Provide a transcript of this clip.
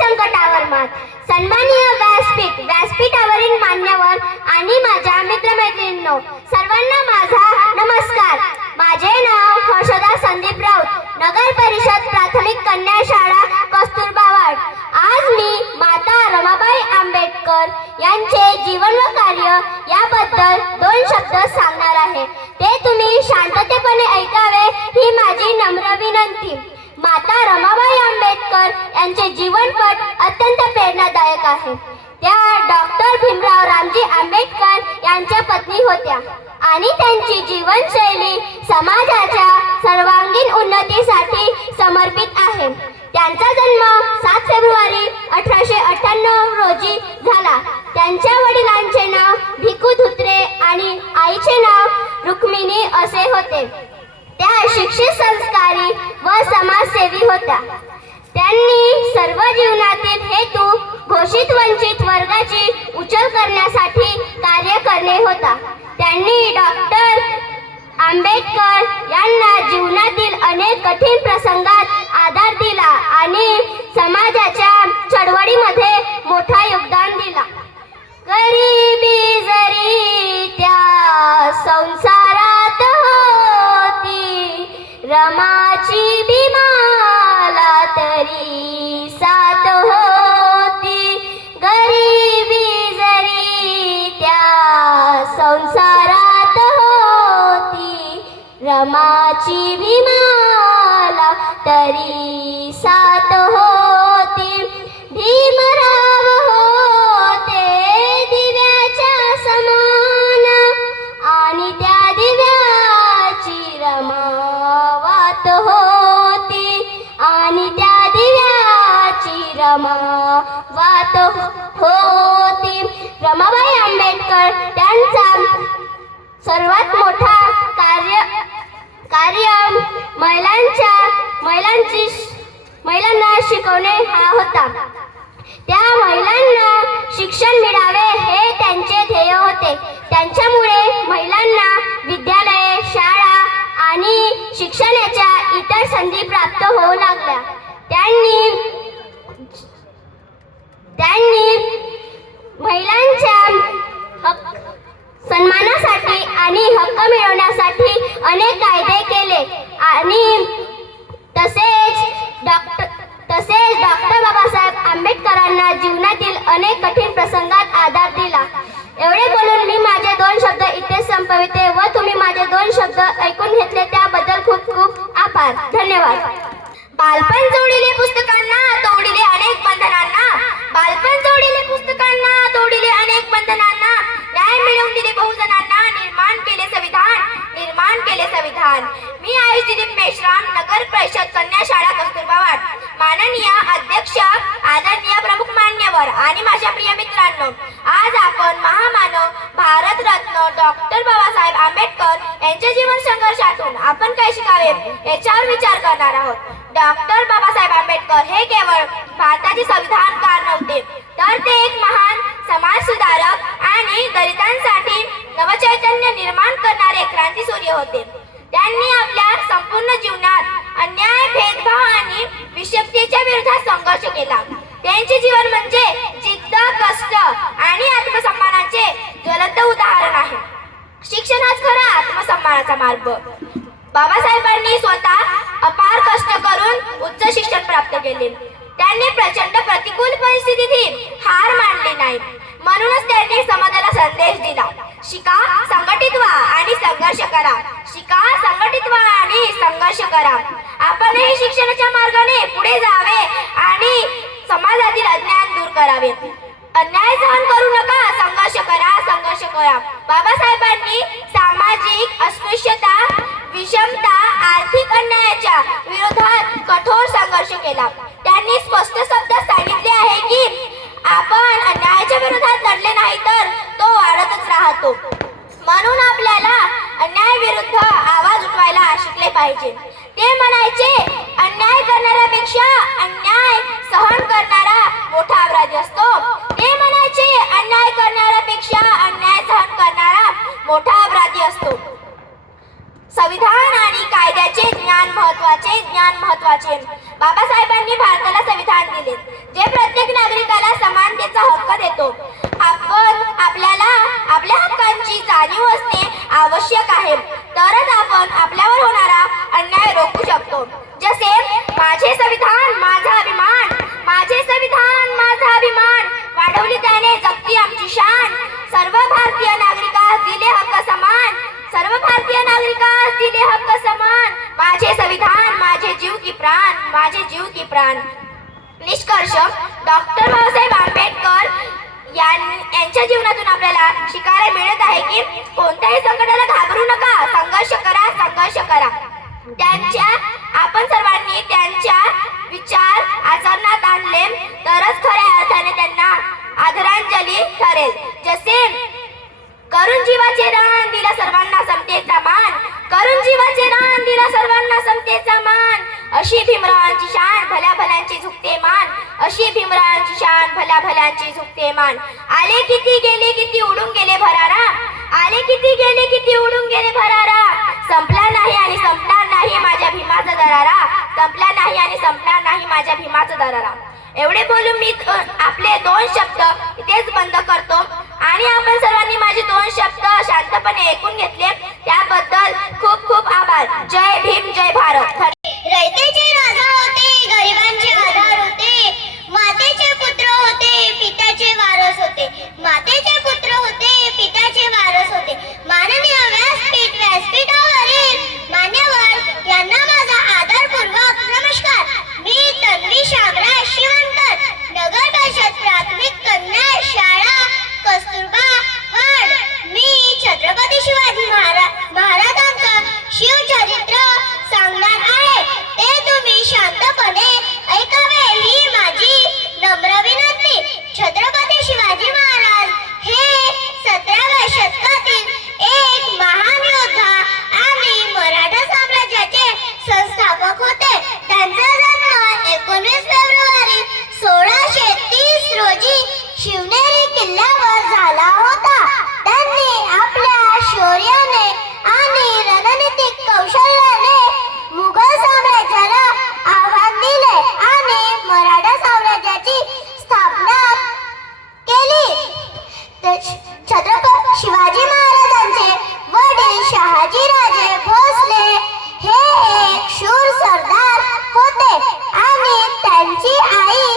संकटावर मात. सन्माननीय व्यासपीठ व्यासपीठावरील मान्यवर आणि माझ्या मित्रमैत्रिणींनो सर्वांना माझा नमस्कार. माझे नाव हर्षदा संदीप राऊत नगर परिषद प्राथमिक कन्या शाळा कस्तुरबा वाड. आज मी माता रमाबाई आंबेडकर यांचे जीवन व कार्य याबद्दल दोन शब्द सांगणार आहे ते तुम्ही शांततेपणे ऐकावे ही माझी नम्र विनंती माता रमाबाई आंबेडकर यांचे जीवनपट अत्यंत प्रेरणादायक आहे. त्या डॉक्टर भीमराव रामजी आंबेडकर यांच्या पत्नी होत्या आणि त्यांची जीवनशैली समाजाच्या सर्वांगीण उन्नतीसाठी समर्पित आहे. त्यांचा जन्म सात फेब्रुवारी अठराशे अठ्ठ्याण्णव रोजी झाला. त्यांच्या वडिलांचे नाव आंबेडकर यांना जीवनातील अनेक कठीण प्रसंगात आधार दिला आणि समाजाच्या चळवळीमध्ये मोठा योगदान दिला. गरिबी जरी त्या संसारात होती रमाची ची विमाला तरी सात होती. भीमराव होते दिव्याच्या समान. आणि त्या दिव्याची रमावात होती. आणि त्या दिव्याची रमावात होती. रमाबाई आंबेडकर त्यांचा सर्वात मोठा महिलांच्या महिलांची महिलांना शिकवणे हा होता. त्या महिलांना शिक्षण मिळावे हे त्यांचे ध्येय होते. त्यांच्यामुळे महिला शब्द ऐकून घेतले त्याबद्दल खूप खूप आभार. धन्यवाद. बालपण जोडिले पुस्तकांना तोडिले अनेक बंधनांना. बालपण जोडिले पुस्तकांना तोडिले अनेक बंधनांना. न्याय मिळवून दिले बहुजनांना. निर्माण केले संविधान. निर्माण केले संविधान. मी आयुष दिलीप मेश्राम नगर परिषद कन्या शाळा कस्तुरबा वाड. माननीय अध्यक्ष आदरणीय प्रमुख मान्यवर आणि माझ्या प्रिय मित्रांनो आज आपण महामानव भारतरत्न डॉक्टर बाबासाहेब आंबेडकर आपण याच्यावर विचार करणार आहोत. डॉक्टर बाबासाहेब आंबेडकर हे केवळ भारताचे संविधानकार नव्हते? तर ते एक महान समाज सुधारक आणि दलितांसाठी नवचैतन्य निर्माण करणारे क्रांतीसूर्य होते. त्यांनी आपल्या संपूर्ण जीवनात अन्याय भेदभाव आणि विषमतेच्या विरोधात संघर्ष केला. त्यांचे जीवन म्हणजे जिद्द कष्ट आणि आत्मसन्मानाचे ज्वलंत उदाहरण आहे. शिक्षण हाच खरा आत्मसन्मानाचा मार्ग. बाबासाहेबांनी स्वतः अपार कष्ट करून उच्च शिक्षण प्राप्त केले. त्यांनी प्रचंड प्रतिकूल परिस्थितीतही हार मानली नाही. म्हणूनच त्यांनी समाजाला संदेश दिला. शिका संघटित व्हा आणि संघर्ष करा. शिका संघटित व्हा आणि संघर्ष करा. आपणही शिक्षणाच्या मार्गाने पुढे जावे आणि समाजातील अज्ञान दूर करावे. अन्याय सहन करू नका. संघर्ष करा संघर्ष करा. बाबासाहेबांनी सामाजिक अस्पृश्यता विषमता आर्थिक अन्यायाच्या विरोधात कठोर संघर्ष केला त्यांनी स्पष्ट शब्दात सांगितले आहे की आपण अन्यायाच्या विरोधात लढले नाही तर तो वाढतच राहतो म्हणून आपल्याला अन्यायाविरुद्ध आवाज उठवायला शिकले पाहिजे ते म्हणायचे अन्याय करणाऱ्यापेक्षा अन्याय सहन करणारा मोठा अपराधी असतो ते म्हणायचे अन्याय करणाऱ्यापेक्षा अन्याय सहन करणारा मोठा अपराधी असतो ज्ञान महत्त्वाचे ज्ञान महत्त्वाचे बाबासाहेबांनी भारताला संविधान दिले. जे प्रत्येक नागरिकाला समानतेचा हक्क देतो. आपण आपल्याला आपल्या हक्कांची जाणीव असणे आवश्यक आहे. तरच आपण आपल्यावर होणारा अन्याय रोखू शकतो. जसे माझे संविधान माझा अभिमान माझे संविधान माझा अभिमान. वाढवली त्याने जगती आमची शान. सर्व भारतीय नागरिकास दिले हक्क समान. सर्व भारतीय नागरिकास दिले हक्क समान माझे संविधान माझे जीव की प्राण माझे जीव की प्राण. निष्कर्ष डॉक्टर बाबासाहेब आंबेडकर यां- यांच्या जीवनातून आपल्याला शिकायला मिळत आहे की कोणत्याही संकटाला घाबरू नका. संघर्ष करा संघर्ष करा. त्यांच्या आपण सर्वांनी त्यांच्या विचार आचरणात आणले तरच खऱ्या अर्थाने त्यांना आदरांजली ठरेल जसे करून जीवाचे रान दिला सर्वांना समतेचा मान करून जीवाचे रान दिला सर्वांना समतेचा मान अशी भीमरावांची शान भल्या भल्यांची झुकते मान. अशी भीमरावांची शान भल्या भल्यांची झुकते मान. आले किती गेले किती उडून गेले भरारा? आले किती गेले किती उडून गेले भरारा? संपला नाही आणि संपणार नाही माझ्या भीमाचा दरारा. संपला नाही आणि संपणार नाही माझ्या भीमाचा दरारा. एवढे बोलून मी आपले दोन शब्द इथेच बंद करतो. आणि आपण सर्वांनी माझे दोन शिवनेरी किल्ल्यावर झाला होता. त्यांनी आपल्या शौर्याने आणि रणनीतिक कौशल्याने मुघल साम्राज्याला आव्हान दिले आणि मराठा साम्राज्याची स्थापना केली. छत्रपती शिवाजी महाराजांचे वडील शहाजी राजे भोसले हे एक शूर सरदार होते आणि त्यांची आई